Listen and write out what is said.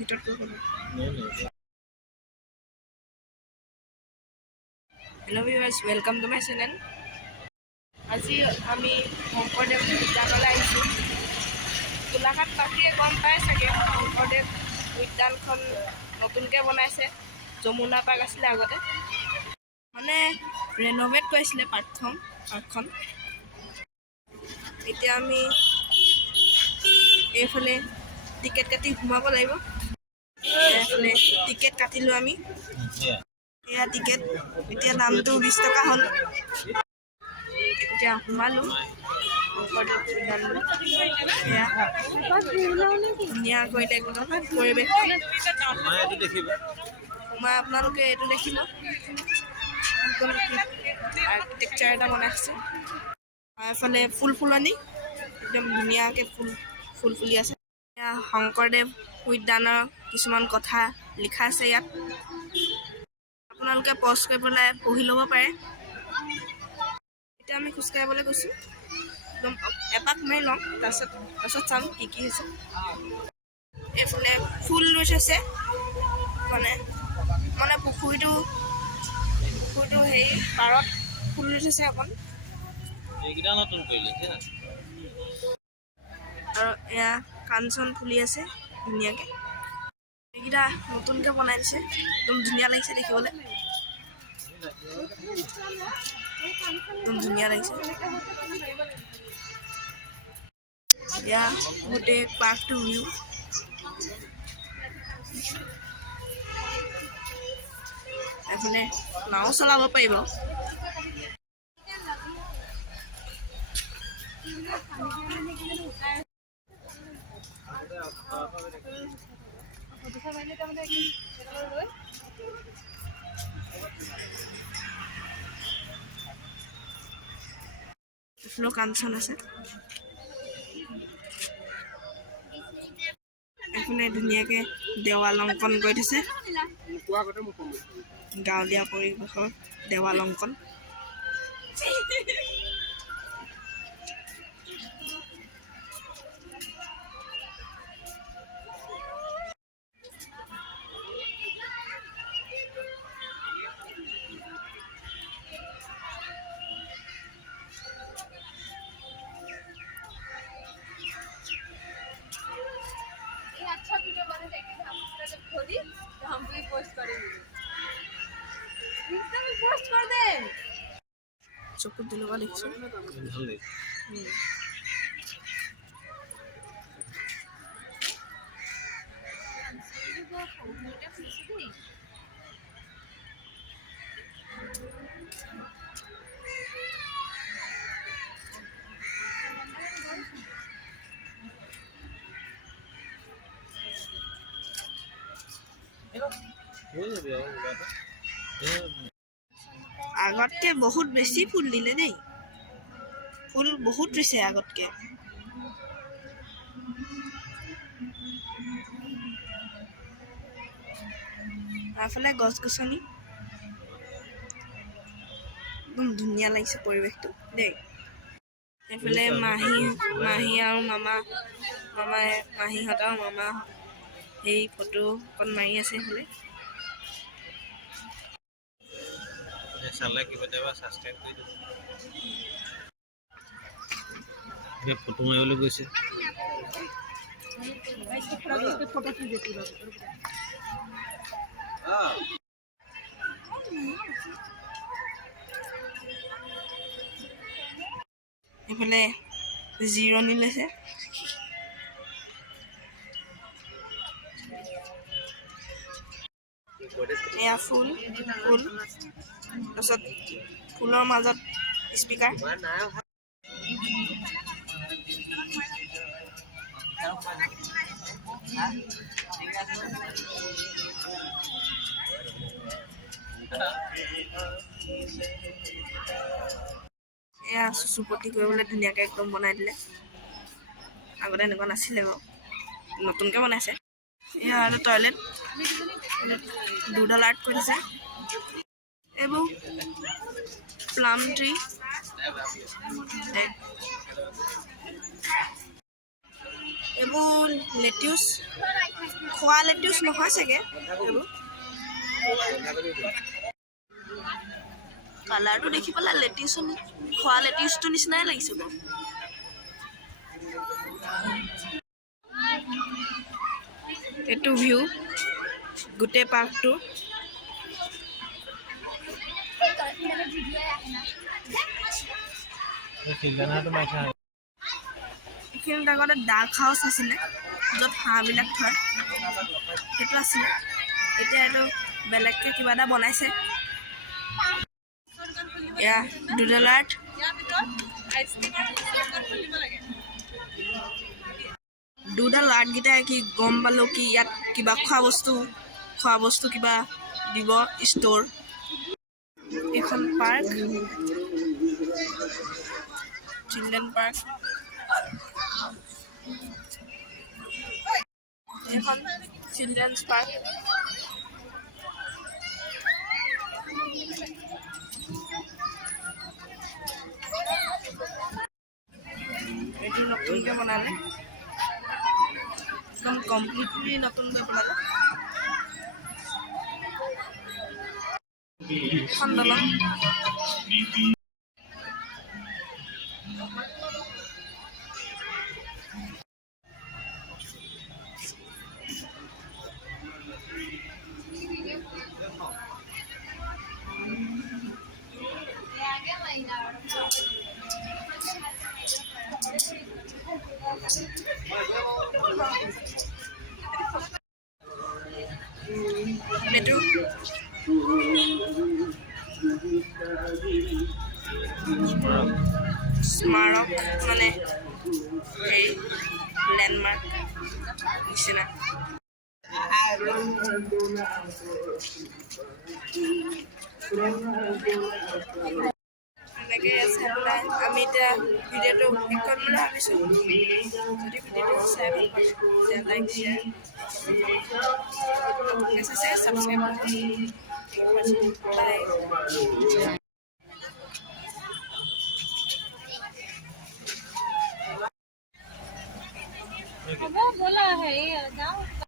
ভিতৰত কৰিব। Hello' viewers, welcome to my channel. আজি আমি শংকৰদেৱ উদ্যানলৈ আহিছোঁ। গোলাঘাট বাসীয়ে গম পাই চাগে, শংকৰদেৱ উদ্যানখন নতুনকৈ বনাইছে। যমুনা পাৰ্ক আছিলে আগতে, মানে ৰেন'ভেট কৰিছিলে পাৰ্কখন। এতিয়া আমি এইফালে টিকেট কাটি সোমাব লাগিব। এইফালে টিকেট কাটিলোঁ আমি। এয়া টিকেট, এতিয়া দামটো 20 টকা হ'ল। এতিয়া সোমালোঁ শংকৰদেৱ উদ্যানলৈ। এয়া ধুনীয়া কৰিলে একদম পৰিৱেশ। সোমাই আপোনালোকে এইটো দেখিব, একদম আৰ্কিটেকচাৰ এটা বনাইছে। এফালে ফুলনি, একদম ধুনীয়াকৈ ফুল ফুলি আছে। এয়া শংকৰদেৱ উদ্যানৰ কিছুমান কথা লিখা আছে ইয়াত। আপোনালোকে পজ কৰি পেলাই পঢ়ি ল'ব পাৰে। এতিয়া আমি খোজকাঢ়িবলৈ গৈছোঁ, একদম এপাক মাৰি লওঁ, তাৰপিছত চাম কি হৈছে। এইফালে ফুল ৰুই থৈছে, মানে পুখুৰীটো হেৰি পাৰত ফুল ৰুই থৈছে অকণ। আৰু এয়া কাঞ্চন ফুলি আছে ধুনীয়াকৈ। এইকেইটা নতুনকৈ বনাই দিছে, একদম ধুনীয়া লাগিছে দেখিবলৈ। একদম ধুনীয়া লাগিছে। এয়া গোটেই পাৰ্কটো ভিউ। এফালে নাও চলাব পাৰিব। এইফালেও কাঞ্চন আছে। এইফালে ধুনীয়াকৈ দেৱাল অংকন কৰি দিছে, গাঁৱলীয়া পৰিৱেশৰ দেৱাল অংকন। চকুত দিলগা দেখিছো। আগতকে বহুত বেছি ফুল দিলে দেই, ফুল বহুত ৰুইছে আগতকে। তাৰফালে গছ গছনি, একদম ধুনীয়া লাগিছে পৰিৱেশটো দেই। এইফালে মাহী আৰু মাহীহঁত আৰু মামা সেই ফটো অকণ মাৰি আছে। এইফালে ফটো মাৰিবলৈ গৈছে। এইফালে জিৰণি লৈছে। এয়া ফুল, তাৰপিছত ফুলৰ মাজত স্পীকাৰ। এয়া চুপতি কৰিবলৈ ধুনীয়াকৈ একদম বনাই দিলে। আগতে এনেকুৱা নাছিলে বাৰু, নতুনকৈ বনাইছে। এয়া আৰু টয়লেট, দুডাল আৰ্ট কৰি দিছে। এইবোৰ প্লাম ট্ৰী, এইবোৰ লেটিউচ, খোৱা লেটিউচ নহয় চাগে এইবোৰ কালাৰটো দেখি পেলাই লেটিউচ খোৱা লেটিউচটো নিচিনাই লাগিছে বাৰু এইটো ভিউ গোটেই পাৰ্কটো এইখিনিত আগতে ডাৰ্ক হাউচ আছিলে য'ত হাঁহবিলাক থয় সেইটো আছিলে এতিয়া এইটো বেলেগকৈ কিবা এটা বনাইছে এয়া ডুডল আৰ্ট ডুডল আৰ্টকেইটাই কি গম পালোঁ কি ইয়াত কিবা খোৱা বস্তু কিবা দিব ষ্ট'ৰ এইখন পাৰ্ক চিলড্ৰেন পাৰ্ক এইখন চিলড্ৰেনছ পাৰ্ক এইটো নতুনকৈ বনালে একদম কমপ্লিটলি নতুনকৈ বনালে এখন দলং এইটো স্মাৰক মানে হেৰি লেণ্ডমাৰ্ক নিচিনা এনেকৈ চাই পেলাই আমি এতিয়া ভিডিঅ'টো শেষ কৰিম বুলি ভাবিছোঁ যদি ভিডিঅ'টো চাই ভাল পালে তেতিয়া লাইক শ্বেয়াৰ ছাবস্ক্ৰাইব বাই बोला है ये जाओ